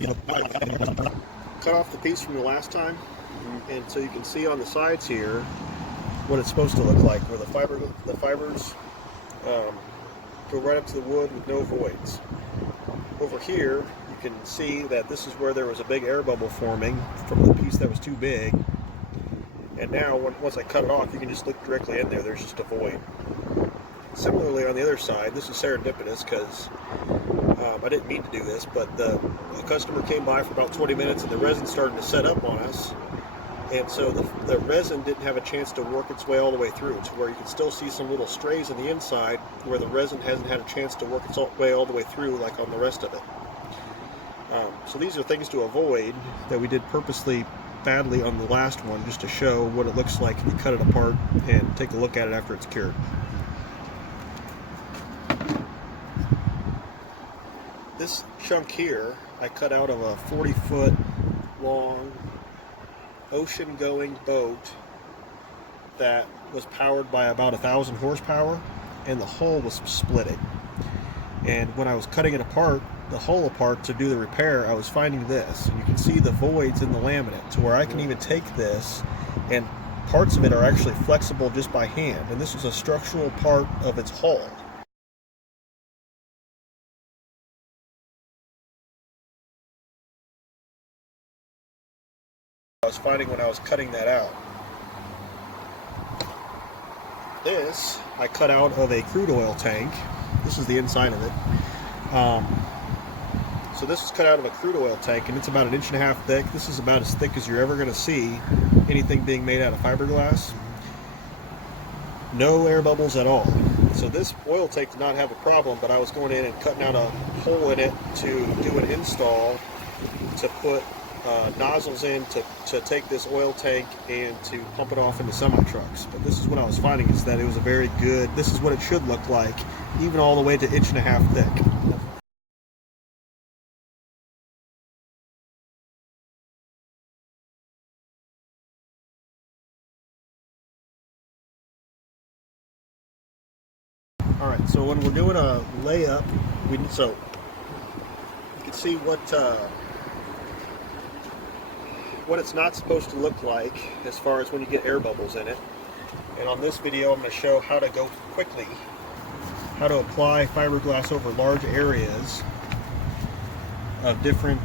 Cut off the piece from the last time, and so you can see on the sides here what it's supposed to look like, where the fibers go right up to the wood with no voids. Over here, you can see that this is where there was a big air bubble forming from the piece that was too big. And now, once I cut it off, you can just look directly in there. There's just a void. Similarly, on the other side, this is serendipitous because I didn't mean to do this, but the customer came by for about 20 minutes and the resin started to set up on us. And so the resin didn't have a chance to work its way all the way through, to where you can still see some little strays on the inside where the resin hasn't had a chance to work its way all the way through like on the rest of it. So these are things to avoid that we did purposely badly on the last one, just to show what it looks like if you cut it apart and take a look at it after it's cured. This chunk here I cut out of a 40-foot long ocean-going boat that was powered by about 1,000 horsepower, and the hull was splitting. And when I was cutting it apart, the hull apart to do the repair, I was finding this, and you can see the voids in the laminate, to where I can even take this, and parts of it are actually flexible just by hand, and this is a structural part of its hull. I was finding when I was cutting that out. This I cut out of a crude oil tank. This is the inside of it. So this is cut out of a crude oil tank, and it's about 1.5 inches thick. This is about as thick as you're ever going to see anything being made out of fiberglass. No air bubbles at all. So this oil tank did not have a problem, but I was going in and cutting out a hole in it to do an install to put nozzles in to take this oil tank and to pump it off into semi-trucks. But this is what I was finding, is that it was a very good, this is what it should look like, even all the way to 1.5 inches thick. Alright, so when we're doing a layup, you can see what it's not supposed to look like as far as when you get air bubbles in it. And on this video I'm going to show how to go quickly, how to apply fiberglass over large areas of different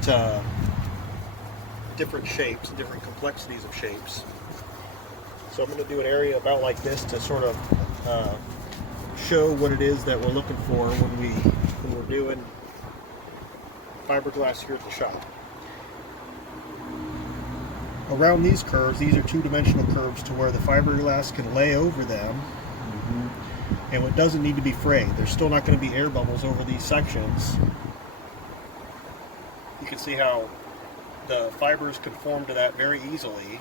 shapes, different complexities of shapes. So I'm going to do an area about like this to sort of show what it is that we're looking for when we're doing fiberglass here at the shop. Around these curves, these are two-dimensional curves to where the fiberglass can lay over them, and it doesn't need to be frayed. There's still not going to be air bubbles over these sections. You can see how the fibers conform to that very easily,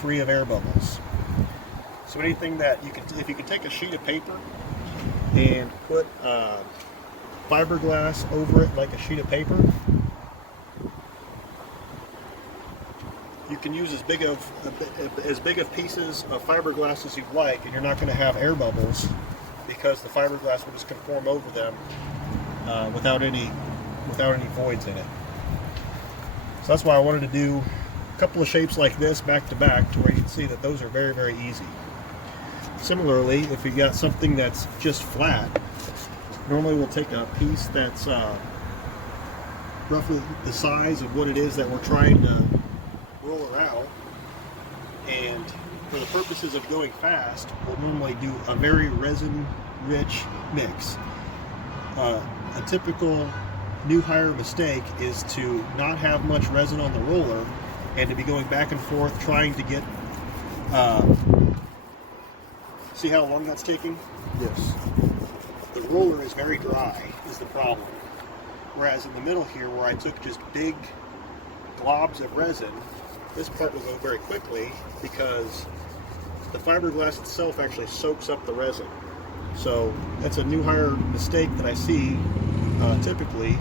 free of air bubbles. So anything that you can, if you can take a sheet of paper and put fiberglass over it like a sheet of paper, you can use as big of pieces of fiberglass as you'd like, and you're not going to have air bubbles because the fiberglass will just conform over them without any voids in it. So that's why I wanted to do a couple of shapes like this back to back, to where you can see that those are very, very easy. Similarly, if you got something that's just flat, normally we'll take a piece that's roughly the size of what it is that we're trying to roll out, and for the purposes of going fast, we'll normally do a very resin-rich mix. A typical new hire mistake is to not have much resin on the roller and to be going back and forth trying to get see how long that's taking? Yes. The roller is very dry, is the problem. Whereas in the middle here, where I took just big globs of resin, this part will go very quickly because the fiberglass itself actually soaks up the resin. So that's a new hire mistake that I see typically,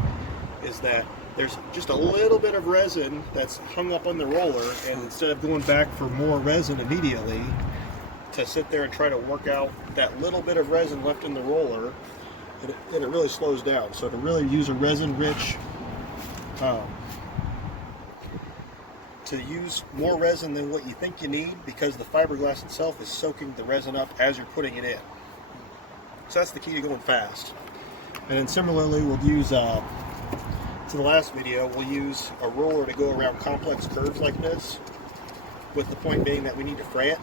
is that there's just a little bit of resin that's hung up on the roller, and instead of going back for more resin immediately, to sit there and try to work out that little bit of resin left in the roller, and it really slows down. So to really use a resin-rich to use more resin than what you think you need because the fiberglass itself is soaking the resin up as you're putting it in. So that's the key to going fast. And then similarly, we'll use, to the last video, we'll use a roller to go around complex curves like this, with the point being that we need to fray it.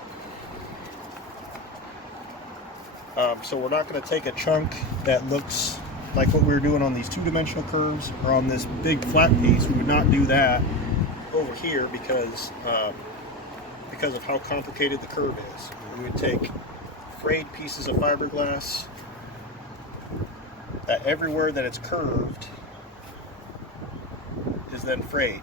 So we're not going to take a chunk that looks like what we were doing on these two-dimensional curves or on this big flat piece. We would not do that over here because of how complicated the curve is. We would take frayed pieces of fiberglass that everywhere that it's curved is then frayed.